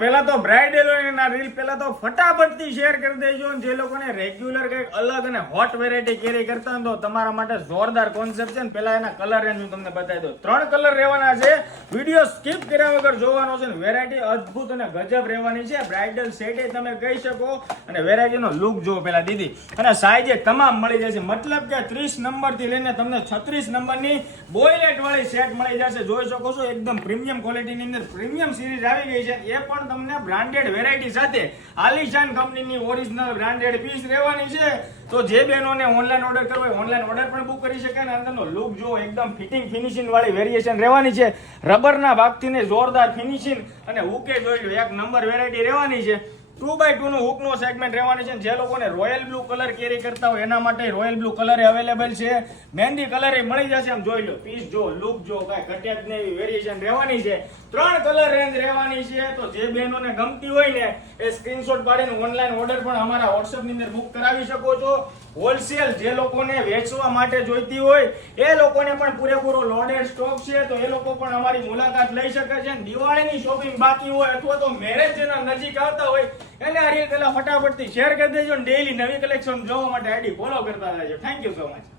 પેલા તો બ્રાઇડલ હોય એના રીલ પેલા તો ફટાફટથી શેર કરી દેજો. જે લોકોને રેગ્યુલર કઈક અલગ અને હોટ વેરાયટી કેરી કરતા હોય તો તમારા માટે જોરદાર કોન્સેપ્ટ છે. પેલા એના કલર રેન્જ હું તમને બતાવી દઉં. 3 કલર રહેવાના છે. વિડીયો સ્કીપ કર્યા વગર જોવાનો છે. વેરાયટી અદ્ભુત અને ગજબ રહેવાની છે. બ્રાઇડલ સેટ તમે કહી શકો. અને વેરાયટીનો લુક જો પેલા દીદી, અને સાઈઝ તમામ મળી જશે. મતલબ કે 30 નંબર થી લઈને તમને 36 નંબરની બોયલેટ વાળી સેટ મળી જશે. જોઈ શકો છો એકદમ પ્રીમિયમ ક્વોલિટીની અંદર પ્રીમિયમ સિરીઝ આવી ગઈ છે. એ પણ તમને બ્રાન્ડેડ વેરાયટી સાથે આલિશાન કંપનીની ઓરિજિનલ બ્રાન્ડેડ પીસ રહેવાની છે. તો જે બહેનોને ઓનલાઈન ઓર્ડર કરવો હોય ઓનલાઈન ઓર્ડર પણ બુક કરી શકાય. અને અંદરનો લુક જો એકદમ ફિટિંગ ફિનિશિંગ વાળી વેરિએશન રહેવાની છે. રબરના ભાગથી ને જોરદાર ફિનિશિંગ અને હુકે જોઈ લો એક નંબર વેરાયટી રહેવાની છે. 2x2 નું હુક નો સેગમેન્ટ રહેવાની છે. જે લોકોને રોયલ બ્લુ કલર કેરી કરતા હોય એના માટે રોયલ બ્લુ કલર અવેલેબલ છે. મહેંદી કલર એ મળી જશે. આમ જોઈ લો પીસ જો લુક જો કઈ ઘટે જ નહીં એવી વેરિએશન રહેવાની છે. 3 કલર રેન્જ રહેવાની છે. તો જે બહેનોને ગમતી હોય ને એ સ્ક્રીનશોટ પાડીને ઓનલાઈન ઓર્ડર પણ અમારા WhatsApp ની અંદર બુક કરાવી શકો છો. હોલસેલ જે લોકોને વેચવા માટે જોઈતી હોય એ લોકોને પણ પૂરેપૂરો લોડેડ સ્ટોક છે. તો એ લોકો પણ અમારી મુલાકાત લઈ શકે છે. દિવાળીની શોપિંગ બાકી હોય અથવા તો મેરેજ જેના નજીક આવતા હોય એને આ રીલ પેલા ફટાફટથી શેર કરી દેજો. ડેઈલી નવી કલેક્શન જોવા માટે આઈડી ફોલો કરતા રહેજો. Thank you so much.